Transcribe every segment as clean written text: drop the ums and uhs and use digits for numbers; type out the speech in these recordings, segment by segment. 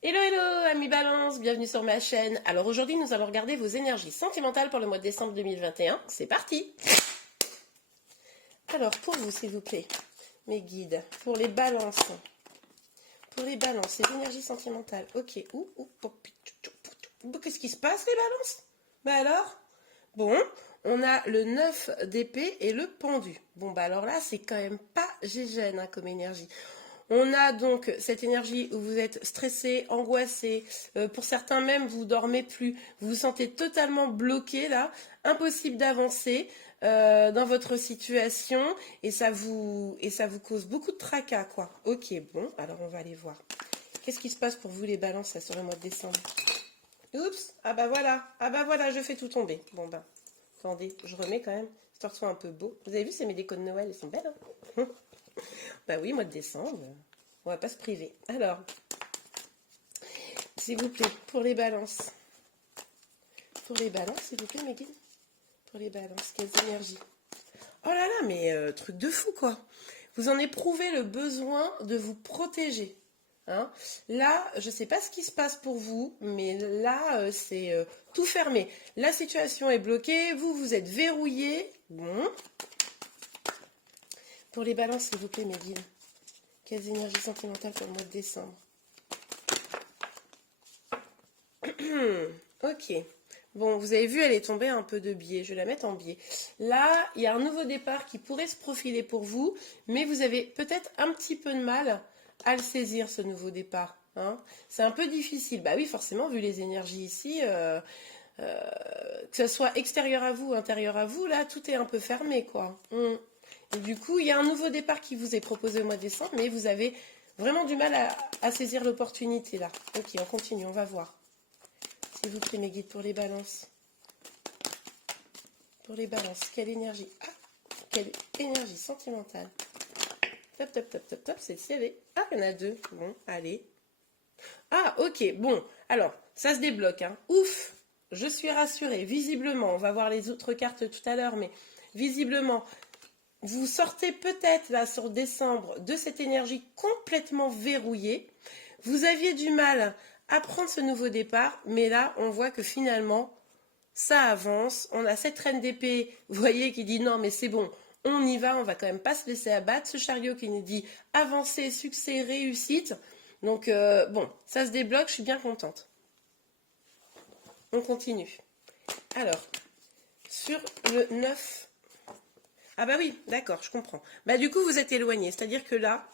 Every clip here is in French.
Hello hello amis Balance, bienvenue sur ma chaîne. Alors aujourd'hui nous allons regarder vos énergies sentimentales pour le mois de décembre 2021. C'est parti. Alors pour vous s'il vous plaît, mes guides, pour les balances, les énergies sentimentales. Ok, qu'est-ce qui se passe les balances? Bah alors? Bon, on a le 9 d'épée et le pendu. Bon bah alors là c'est quand même pas gégène comme énergie. On a donc cette énergie où vous êtes stressé, angoissé, pour certains même vous dormez plus, vous vous sentez totalement bloqué là, impossible d'avancer dans votre situation et ça vous cause beaucoup de tracas quoi. Ok, bon, alors on va aller voir. Qu'est-ce qui se passe pour vous les balances là, sur le mois de décembre? Oups, ah bah voilà, je fais tout tomber. Bon bah, attendez, je remets quand même, histoire que ce soit un peu beau. Vous avez vu, c'est mes décos de Noël, elles sont belles, hein. Bah oui, mois de décembre, on va pas se priver. Alors, s'il vous plaît, pour les balances, s'il vous plaît, mes guides, pour les balances, quelles énergies? Oh là là, mais truc de fou, quoi. Vous en éprouvez le besoin de vous protéger. Hein. Là, je ne sais pas ce qui se passe pour vous, mais là, c'est tout fermé. La situation est bloquée, vous êtes verrouillé. Bon. Pour les balances, s'il vous plaît, mes guides, quelles énergies sentimentales pour le mois de décembre? Ok. Bon, vous avez vu, elle est tombée un peu de biais. Je vais la mettre en biais. Là, il y a un nouveau départ qui pourrait se profiler pour vous, mais vous avez peut-être un petit peu de mal à le saisir, ce nouveau départ. Hein. C'est un peu difficile. Bah oui, forcément, vu les énergies ici, que ce soit extérieur à vous ou intérieur à vous, là, tout est un peu fermé, quoi. Et du coup, il y a un nouveau départ qui vous est proposé au mois de décembre, mais vous avez vraiment du mal à saisir l'opportunité, là. Ok, on continue, on va voir. S'il vous plaît, mes guides, pour les balances. Pour les balances, quelle énergie? Ah, quelle énergie sentimentale. Top, top, top, top, top. Celle-ci, elle est... Ah, il y en a deux. Bon, allez. Ah, ok, bon. Alors, ça se débloque, hein. Ouf, je suis rassurée. Visiblement, on va voir les autres cartes tout à l'heure, mais visiblement, vous sortez peut-être, là, sur décembre, de cette énergie complètement verrouillée. Vous aviez du mal à prendre ce nouveau départ, mais là, on voit que finalement, ça avance. On a cette reine d'épée, vous voyez, qui dit non, mais c'est bon, on y va, on va quand même pas se laisser abattre. Ce chariot qui nous dit avancée, succès, réussite. Donc, bon, ça se débloque, je suis bien contente. On continue. Alors, sur le 9. Ah bah oui, d'accord, je comprends. Bah du coup, vous êtes éloigné, c'est-à-dire que là,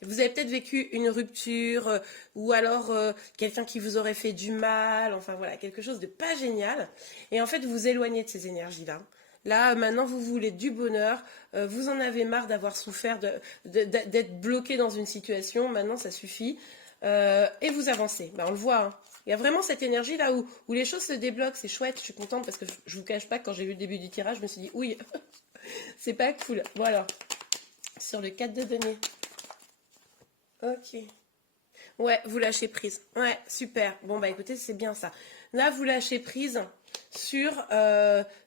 vous avez peut-être vécu une rupture ou alors quelqu'un qui vous aurait fait du mal, enfin voilà, quelque chose de pas génial. Et en fait, vous vous éloignez de ces énergies-là. Là, maintenant, vous voulez du bonheur, vous en avez marre d'avoir souffert, d'être bloqué dans une situation, maintenant ça suffit. Et vous avancez, bah, on le voit. Hein. Il y a vraiment cette énergie là où les choses se débloquent, c'est chouette, je suis contente parce que je vous cache pas que quand j'ai vu le début du tirage, je me suis dit, oui, c'est pas cool. Voilà, sur le 4 de denier. Ok. Ouais, vous lâchez prise. Ouais, super. Bon, bah écoutez, c'est bien ça. Là, vous lâchez prise sur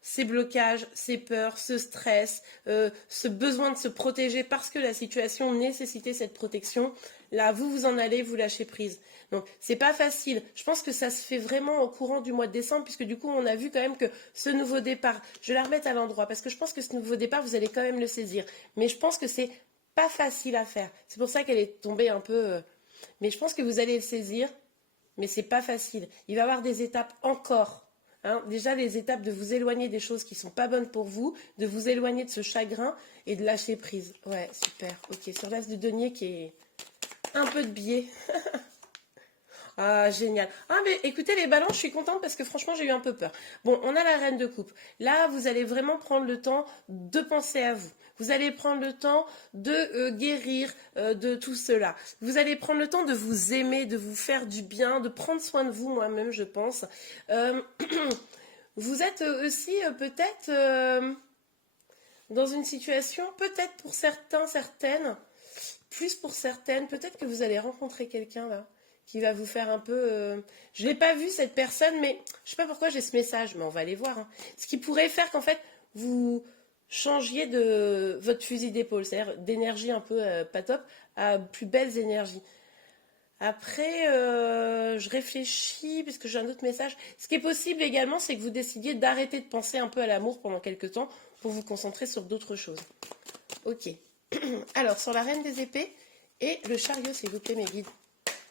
ces blocages, ces peurs, ce stress, ce besoin de se protéger parce que la situation nécessitait cette protection. Là, vous en allez, vous lâchez prise. Donc, c'est pas facile. Je pense que ça se fait vraiment au courant du mois de décembre, puisque du coup, on a vu quand même que ce nouveau départ, je vais la remettre à l'endroit, parce que je pense que ce nouveau départ, vous allez quand même le saisir. Mais je pense que c'est pas facile à faire. C'est pour ça qu'elle est tombée un peu. Mais je pense que vous allez le saisir, mais c'est pas facile. Il va y avoir des étapes encore. Hein. Déjà, les étapes de vous éloigner des choses qui sont pas bonnes pour vous, de vous éloigner de ce chagrin et de lâcher prise. Ouais, super. Ok, sur l'as de denier qui est un peu de biais. Ah, génial. Ah, mais écoutez, les balances, je suis contente parce que franchement, j'ai eu un peu peur. Bon, on a la reine de coupe. Là, vous allez vraiment prendre le temps de penser à vous. Vous allez prendre le temps de guérir de tout cela. Vous allez prendre le temps de vous aimer, de vous faire du bien, de prendre soin de vous, moi-même, je pense. Euh, vous êtes aussi peut-être dans une situation, peut-être pour certains, certaines, plus pour certaines, peut-être que vous allez rencontrer quelqu'un là qui va vous faire un peu. Je l'ai pas vu cette personne, mais je sais pas pourquoi j'ai ce message, mais on va aller voir. Hein. Ce qui pourrait faire qu'en fait vous changiez de votre fusil d'épaule, c'est-à-dire d'énergie un peu pas top à plus belles énergies. Après, je réfléchis, puisque j'ai un autre message. Ce qui est possible également, c'est que vous décidiez d'arrêter de penser un peu à l'amour pendant quelques temps pour vous concentrer sur d'autres choses. Ok. Alors, sur la reine des épées et le chariot, s'il vous plaît, mes guides.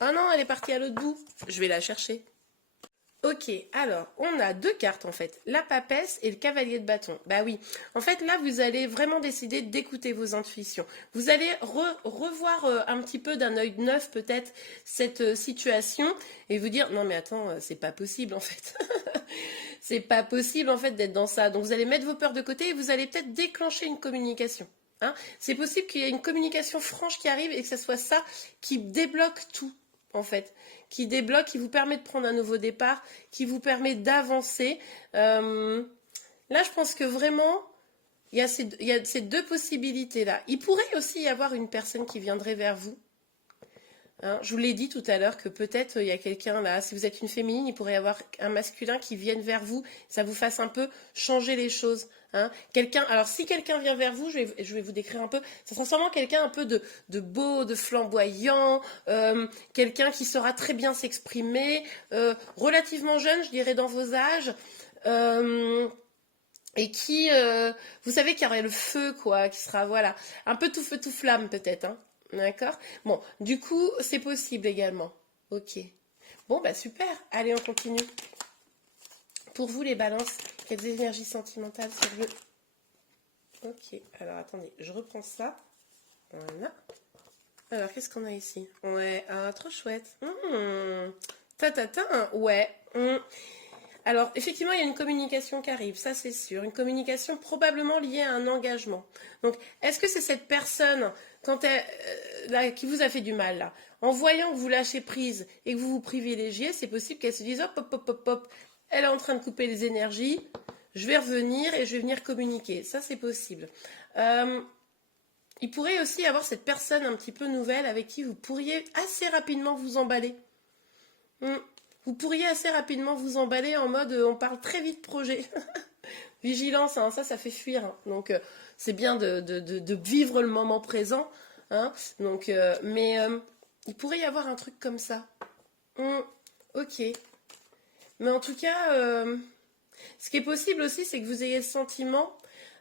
Ah non, elle est partie à l'autre bout. Je vais la chercher. Ok, alors, on a deux cartes en fait, la papesse et le cavalier de bâton. Bah oui, en fait là, vous allez vraiment décider d'écouter vos intuitions. Vous allez revoir un petit peu d'un œil neuf peut-être cette situation et vous dire, non mais attends, c'est pas possible en fait. C'est pas possible en fait d'être dans ça. Donc vous allez mettre vos peurs de côté et vous allez peut-être déclencher une communication. Hein, c'est possible qu'il y ait une communication franche qui arrive et que ce soit ça qui débloque tout en fait, qui débloque, qui vous permet de prendre un nouveau départ, qui vous permet d'avancer. Là, je pense que vraiment, il y a ces deux possibilités-là. Il pourrait aussi y avoir une personne qui viendrait vers vous. Hein, je vous l'ai dit tout à l'heure que peut-être il y a quelqu'un là, si vous êtes une féminine, il pourrait y avoir un masculin qui vienne vers vous, ça vous fasse un peu changer les choses. Hein. Alors si quelqu'un vient vers vous, je vais vous décrire un peu, ça sera sûrement quelqu'un un peu de beau, de flamboyant, quelqu'un qui saura très bien s'exprimer, relativement jeune, je dirais dans vos âges, et qui, vous savez, qui aurait le feu, quoi, qui sera, voilà, un peu tout feu, tout flamme peut-être, hein. D'accord? Bon, du coup, c'est possible également. Ok. Bon, bah super. Allez, on continue. Pour vous, les balances, quelles énergies sentimentales sur le... Ok, alors attendez, je reprends ça. Voilà. Alors, qu'est-ce qu'on a ici? Ouais, trop chouette. Ta, ouais. Alors, effectivement, il y a une communication qui arrive, ça c'est sûr. Une communication probablement liée à un engagement. Donc, est-ce que c'est cette personne, quand là, qui vous a fait du mal, là, en voyant que vous lâchez prise et que vous vous privilégiez, c'est possible qu'elle se dise, hop, hop, hop, hop, hop, elle est en train de couper les énergies, je vais revenir et je vais venir communiquer. Ça, c'est possible. Il pourrait aussi y avoir cette personne un petit peu nouvelle avec qui vous pourriez assez rapidement vous emballer. Vous pourriez assez rapidement vous emballer en mode on parle très vite projet. Vigilance, hein, ça fait fuir. Hein. Donc c'est bien de vivre le moment présent. Hein. Donc, il pourrait y avoir un truc comme ça. Ok. Mais en tout cas, ce qui est possible aussi, c'est que vous ayez le sentiment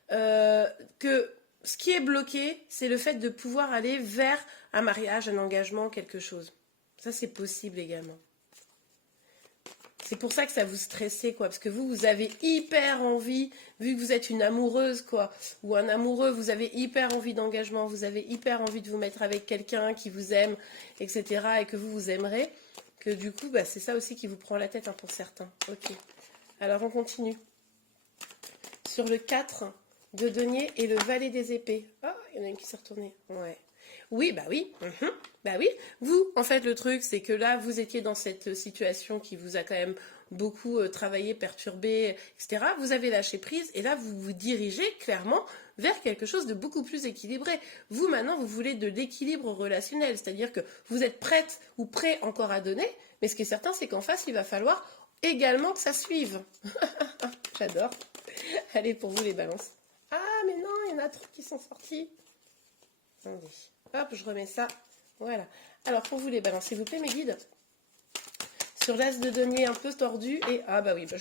que ce qui est bloqué, c'est le fait de pouvoir aller vers un mariage, un engagement, quelque chose. Ça, c'est possible également. C'est pour ça que ça vous stressait, quoi, parce que vous avez hyper envie, vu que vous êtes une amoureuse, quoi, ou un amoureux, vous avez hyper envie d'engagement, vous avez hyper envie de vous mettre avec quelqu'un qui vous aime, etc., et que vous aimerez, que du coup, bah, c'est ça aussi qui vous prend la tête, hein, pour certains. Ok. Alors, on continue. Sur le 4 de denier et le valet des épées. Oh, il y en a une qui s'est retournée. Ouais. Oui, bah oui. Bah oui. Vous, en fait, le truc, c'est que là, vous étiez dans cette situation qui vous a quand même beaucoup travaillé, perturbé, etc. Vous avez lâché prise et là, vous vous dirigez clairement vers quelque chose de beaucoup plus équilibré. Vous, maintenant, vous voulez de l'équilibre relationnel, c'est-à-dire que vous êtes prête ou prêt encore à donner, mais ce qui est certain, c'est qu'en face, il va falloir également que ça suive. J'adore. Allez, pour vous, les balances. Ah, mais non, il y en a trop qui sont sortis. Attendez. Hop, je remets ça. Voilà. Alors, pour vous, les balances, s'il vous plaît, mes guides. Sur l'as de denier un peu tordu. Et ah, bah oui, bah,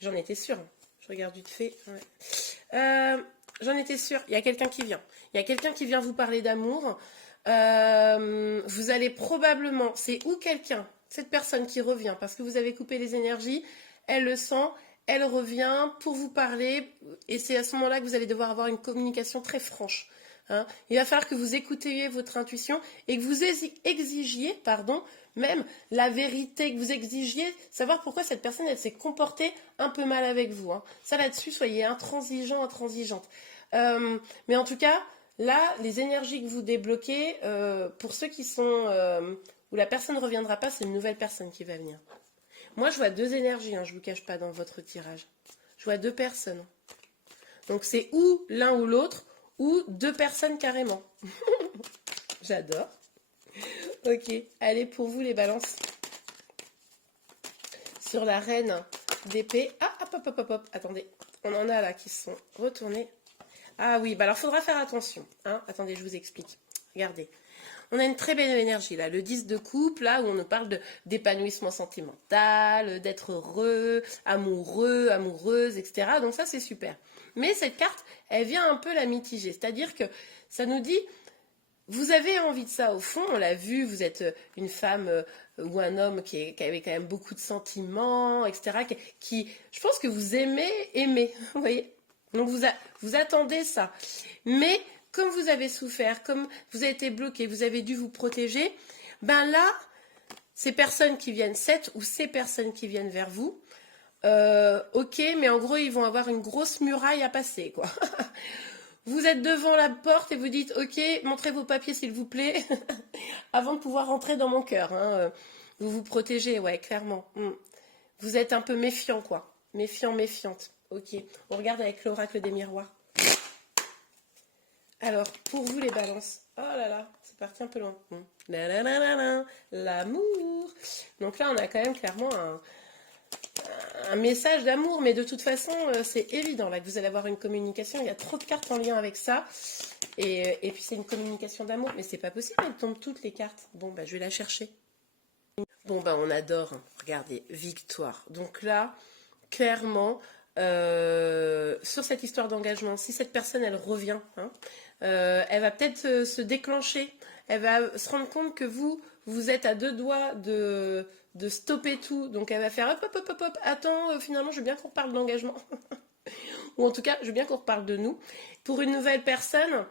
j'en étais sûre. Je regarde vite fait. Ouais. J'en étais sûre. Il y a quelqu'un qui vient. Il y a quelqu'un qui vient vous parler d'amour. Vous allez probablement... C'est où quelqu'un, cette personne qui revient, parce que vous avez coupé les énergies, elle le sent, elle revient pour vous parler. Et c'est à ce moment-là que vous allez devoir avoir une communication très franche. Hein. Il va falloir que vous écoutiez votre intuition et que vous exigiez, même la vérité, que vous exigiez savoir pourquoi cette personne elle s'est comportée un peu mal avec vous. Hein. Ça là-dessus, soyez intransigeant, intransigeante. Mais en tout cas, là, les énergies que vous débloquez, pour ceux qui sont où la personne ne reviendra pas, c'est une nouvelle personne qui va venir. Moi, je vois deux énergies, hein, je ne vous cache pas dans votre tirage. Je vois deux personnes. Donc c'est ou l'un ou l'autre, ou deux personnes carrément. J'adore. Ok, allez pour vous les balances. Sur la reine d'épée. Ah, hop, attendez. On en a là qui se sont retournés. Ah oui, bah alors faudra faire attention. Hein. Attendez, je vous explique. Regardez. On a une très belle énergie là. Le 10 de coupe, là où on nous parle d'épanouissement sentimental, d'être heureux, amoureux, amoureuse, etc. Donc ça, c'est super. Mais cette carte, elle vient un peu la mitiger. C'est-à-dire que ça nous dit, vous avez envie de ça au fond, on l'a vu, vous êtes une femme ou un homme qui avait quand même beaucoup de sentiments, etc. Je pense que vous aimez, vous voyez. Donc vous attendez ça. Mais comme vous avez souffert, comme vous avez été bloqué, vous avez dû vous protéger, ben là, ces personnes qui viennent, ces personnes qui viennent vers vous, ok, mais en gros, ils vont avoir une grosse muraille à passer, quoi. Vous êtes devant la porte et vous dites, ok, montrez vos papiers s'il vous plaît, avant de pouvoir rentrer dans mon cœur. Hein. Vous vous protégez, ouais, clairement. Vous êtes un peu méfiant, quoi. Méfiant, méfiante. Ok, on regarde avec l'oracle des miroirs. Alors, pour vous les balances, oh là là, c'est parti un peu loin. L'amour. Donc là, on a quand même clairement un message d'amour, mais de toute façon, c'est évident là que vous allez avoir une communication. Il y a trop de cartes en lien avec ça. Et puis c'est une communication d'amour, mais c'est pas possible, elles tombent toutes les cartes. Bon, bah je vais la chercher. Bon, bah on adore. Regardez, victoire. Donc là, clairement, sur cette histoire d'engagement, si cette personne elle revient, hein, elle va peut-être se déclencher. Elle va se rendre compte que vous êtes à 2 doigts de stopper tout. Donc elle va faire hop, hop, hop, hop, hop. Attends, finalement, je veux bien qu'on parle d'engagement. Ou en tout cas, je veux bien qu'on reparle de nous. Pour une nouvelle personne,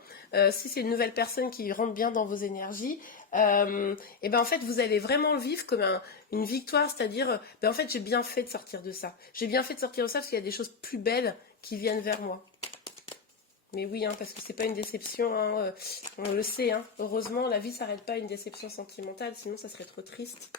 si c'est une nouvelle personne qui rentre bien dans vos énergies, et ben en fait, vous allez vraiment le vivre comme une victoire, c'est-à-dire, ben en fait, j'ai bien fait de sortir de ça. J'ai bien fait de sortir de ça parce qu'il y a des choses plus belles qui viennent vers moi. Mais oui, hein, parce que c'est pas une déception, hein, on le sait. Hein. Heureusement, la vie s'arrête pas à une déception sentimentale, sinon ça serait trop triste.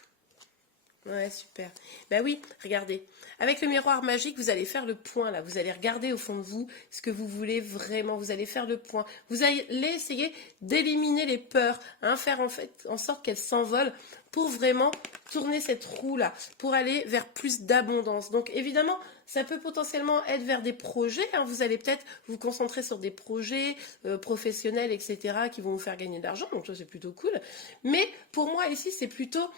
Ouais, super. Ben oui, regardez. Avec le miroir magique, vous allez faire le point là. Vous allez regarder au fond de vous ce que vous voulez vraiment. Vous allez faire le point. Vous allez essayer d'éliminer les peurs, hein, faire en fait en sorte qu'elles s'envolent pour vraiment tourner cette roue là, pour aller vers plus d'abondance. Donc évidemment, ça peut potentiellement être vers des projets. Hein. Vous allez peut-être vous concentrer sur des projets professionnels, etc., qui vont vous faire gagner de l'argent. Donc ça, c'est plutôt cool. Mais pour moi ici, c'est plutôt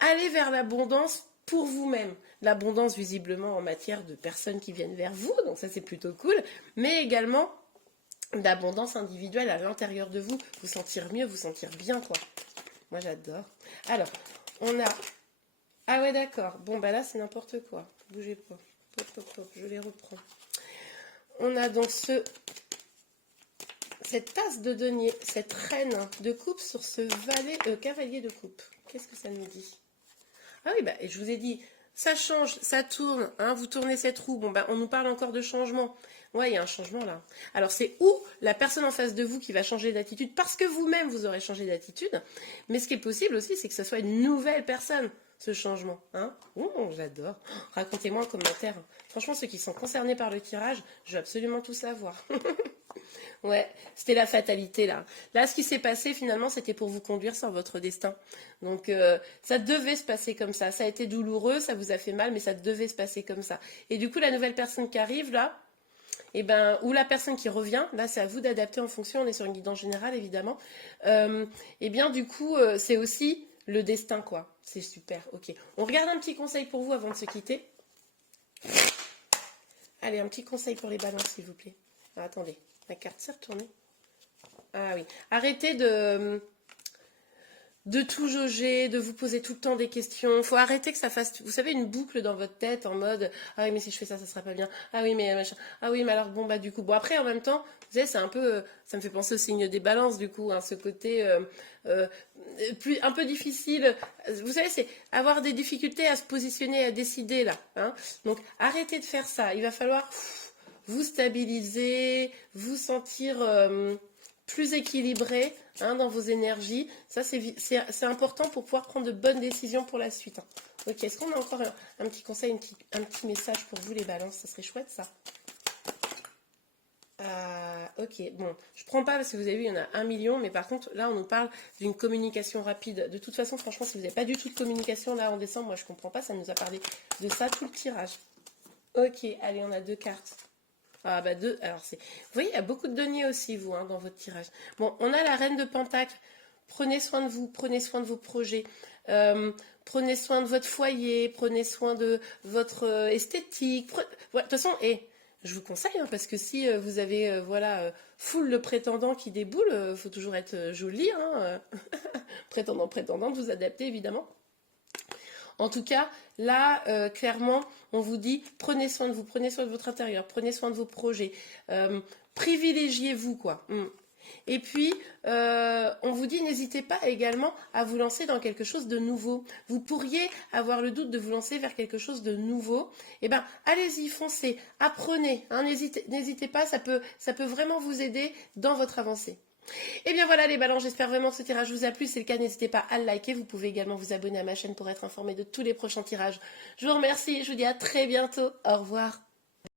aller vers l'abondance pour vous-même. L'abondance visiblement en matière de personnes qui viennent vers vous, donc ça c'est plutôt cool, mais également d'abondance individuelle à l'intérieur de vous, vous sentir mieux, vous sentir bien quoi. Moi j'adore. Alors, on a... Ah ouais d'accord, bon bah là c'est n'importe quoi, bougez pas. Hop, hop, hop, je les reprends. On a donc cette tasse de denier, cette reine de coupe sur ce cavalier de coupe. Qu'est-ce que ça nous dit ? Ah oui, bah, je vous ai dit, ça change, ça tourne, hein, vous tournez cette roue, bon, bah, on nous parle encore de changement. Ouais, il y a un changement là. Alors, c'est ou la personne en face de vous qui va changer d'attitude, parce que vous-même, vous aurez changé d'attitude, mais ce qui est possible aussi, c'est que ce soit une nouvelle personne, ce changement. Hein. J'adore. Racontez-moi en commentaire. Franchement, ceux qui sont concernés par le tirage, je veux absolument tout savoir. Ouais, c'était la fatalité là. Là, ce qui s'est passé finalement, c'était pour vous conduire sur votre destin. Donc, ça devait se passer comme ça. Ça a été douloureux, ça vous a fait mal, mais ça devait se passer comme ça. Et du coup, la nouvelle personne qui arrive là, eh ben, ou la personne qui revient, là, c'est à vous d'adapter en fonction. On est sur une guidance générale, évidemment. Eh bien, du coup, c'est aussi le destin, quoi. C'est super. Ok. On regarde un petit conseil pour vous avant de se quitter. Allez, un petit conseil pour les balances, s'il vous plaît. Ah, attendez. La carte s'est retournée. Ah oui. Arrêtez de tout jauger, de vous poser tout le temps des questions. Il faut arrêter que ça fasse, vous savez, une boucle dans votre tête en mode ah oui, mais si je fais ça, ça sera pas bien. Ah oui, mais machin. Ah oui, mais alors bon, bah du coup. Bon, après, en même temps, vous savez, c'est un peu. Ça me fait penser au signe des balances, du coup, hein, ce côté un peu difficile. Vous savez, c'est avoir des difficultés à se positionner, à décider, là. Hein. Donc, arrêtez de faire ça. Il va falloir vous stabiliser, vous sentir plus équilibré hein, dans vos énergies. Ça, c'est important pour pouvoir prendre de bonnes décisions pour la suite. Hein. Ok, est-ce qu'on a encore un petit conseil, un petit message pour vous les balances? Ça serait chouette ça. Ok, bon, je prends pas parce que vous avez vu, il y en a 1 million, mais par contre, là, on nous parle d'une communication rapide. De toute façon, franchement, si vous n'avez pas du tout de communication, là, en décembre, moi, je comprends pas, ça nous a parlé de ça, tout le tirage. Ok, allez, on a 2 cartes. Ah bah 2, alors c'est... Vous voyez, il y a beaucoup de deniers aussi, vous, hein, dans votre tirage. Bon, on a la reine de Pentacle. prenez soin de vous, prenez soin de vos projets, prenez soin de votre foyer, prenez soin de votre esthétique. Ouais, de toute façon, je vous conseille, hein, parce que si vous avez full le prétendant qui déboule, faut toujours être joli, hein, prétendante, vous adaptez évidemment. En tout cas, là, clairement, on vous dit, prenez soin de vous, prenez soin de votre intérieur, prenez soin de vos projets, privilégiez-vous, quoi. Et puis, on vous dit, n'hésitez pas également à vous lancer dans quelque chose de nouveau. Vous pourriez avoir le doute de vous lancer vers quelque chose de nouveau. Eh bien, allez-y, foncez, apprenez, hein, n'hésitez pas, ça peut vraiment vous aider dans votre avancée. Et bien voilà les balances, j'espère vraiment que ce tirage vous a plu. Si c'est le cas, n'hésitez pas à le liker. Vous pouvez également vous abonner à ma chaîne pour être informé de tous les prochains tirages. Je vous remercie, je vous dis à très bientôt. Au revoir.